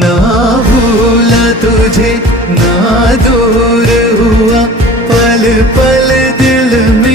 ना भूला तुझे ना दूर हुआ, पल पल दिल में